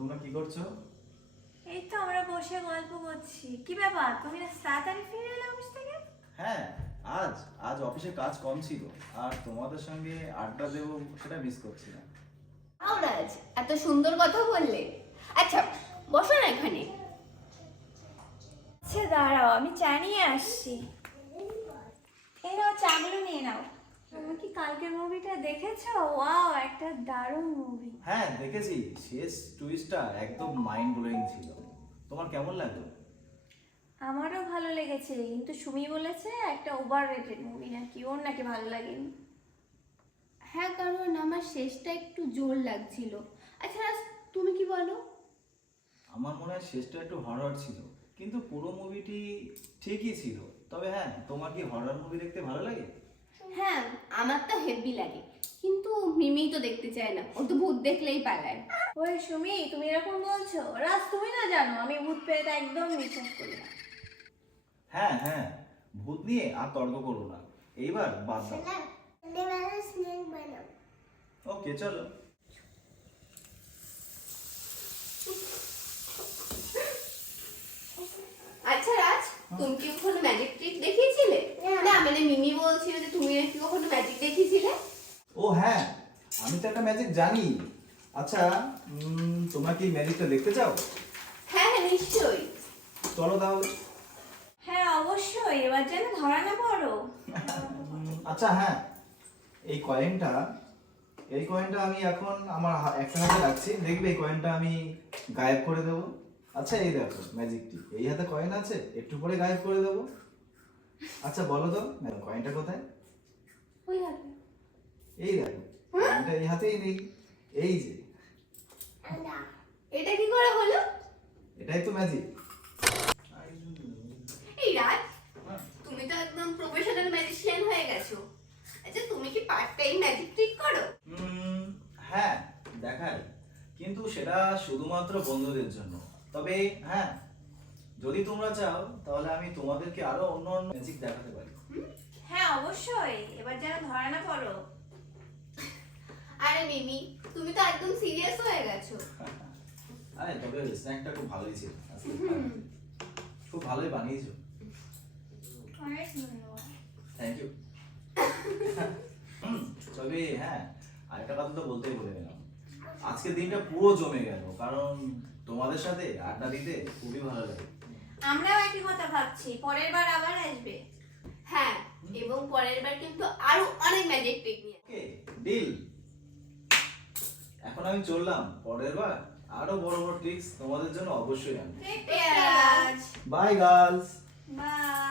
তোমরা কি করছো? এই তো আমরা বসে গল্প করছি। কি ব্যাপার, তুমি না তাড়াতাড়ি ফিরে এলে অফিস থেকে? হ্যাঁ, আজ আজ অফিসে কাজ কম ছিল আর তোমাদের সঙ্গে আড্ডা দেবো সেটা মিস করছিলাম। রাজ, এত সুন্দর কথা বললে। আচ্ছা, বসো না এখানে। আচ্ছা দাঁড়াও, আমি চা নিয়ে আসছি। এই নাও, চাগুলো নিয়ে নাও। তুমি কি কালকের মুভিটা দেখেছো? ওয়াও, একটা দারুণ মুভি। হ্যাঁ দেখেছি, শেষ টুইস্টটা একদম মাইন্ড ব্লোয়িং ছিল। তোমার কেমন লাগলো? আমারও ভালো লেগেছে, কিন্তু সুমি বলেছে একটা ওভার রেটেড মুভি নাকি, ওর নাকি ভালো লাগেনি। হ্যাঁ, কারণ আমার শেষটা একটু জোর লাগছিল। আচ্ছা রাজ, তুমি কি বলো? আমার মনে হয় শেষটা একটু হরর ছিল, কিন্তু পুরো মুভিটি ঠিকই ছিল। তবে হ্যাঁ, তোমার কি হরর মুভি দেখতে ভালো লাগে? হ্যাঁ, আমার তো হেভি লাগে, কিন্তু মিমি তো দেখতে চায় না, ও তো ভূত দেখলেই পালায়। ওই সুমি, তুমি এরকম বলছো? রাজ, তুমি না জানো আমি ভূত পেয়ে একদম বিশ্বাস করি না। হ্যাঁ হ্যাঁ, ভূত নিয়ে আর তর্ক করো না, এইবার বাদ দাও। ওকে চলো। আচ্ছা রাজ, তুমি কি কখনো ম্যাজিক ট্রিক দেখিয়েছিলে? না মানে মিমি বলছিল যে তুমি নাকি কখনো ম্যাজিক দেখিয়েছিলে। ও হ্যাঁ, আমি তো একটা ম্যাজিক জানি। আচ্ছা, তোমরা কি ম্যাজিকটা দেখতে চাও? হ্যাঁ হ্যাঁ, নিশ্চয়ই। চলো তাহলে। হ্যাঁ অবশ্যই, এবার যেন ধরা না পড়ো। আচ্ছা হ্যাঁ, এই কয়েনটা আমি এখন আমার একটা হাতে রাখছি। দেখবে এই কয়েনটা আমি গায়েব করে দেবো। আচ্ছা এই দেখো ম্যাজিকটি, এই হাতে কয়েন আছে, একটু পরে গায়েব করে দেবো। আচ্ছা বলো তো কয়েনটা কোথায়? ওই হবে। এই দেখো, কয়েনটা এই হাতেই নেই। এই যে, এটা কি করে হলো? এটাই তো ম্যাজিক। এই রাজ, তুমি তো একদম প্রফেশনাল ম্যাজিশিয়ান হয়ে গেছো। আচ্ছা, তুমি কি পার্ট টাইম ম্যাজিক ট্রিক করো? হ্যাঁ দেখাই, কিন্তু সেটা শুধুমাত্র বন্ধুদের জন্য। তবে হ্যাঁ, যদি তোমরা চাও তাহলে আমি তোমাদেরকে আরো অন্য অন্য ম্যাজিক দেখাতে পারি। হ্যাঁ অবশ্যই, এবার যেন ধরা না পড়ো। আরে মিমি, তুমি তো একদম সিরিয়াস হয়ে গেছো। আরে তবে স্ন্যাকটা খুব ভালোই ছিল আজকে, খুব ভালোই বানিয়েছো। অনেক ধন্যবাদ। Thank you. তবে হ্যাঁ, আরেকটা কথা তো বলতেই ভুলে গেলাম। আজকের দিনটা পুরো জমে গেল, কারণ তোমাদের সাথে আড্ডা দিতে খুবই ভালো লাগে। আমরাও একই কথা ভাবছি, পরের বার আবার আসবে। হ্যাঁ, এবং পরের বার কিন্তু আরো অনেক ম্যাজিক ট্রিক নিয়ে। ওকে, ডিল। এখন আমি চললাম, পরের বার আরো বড় বড় ট্রিক্স তোমাদের জন্য অবশ্যই আনবো। Take care. Bye girls. By.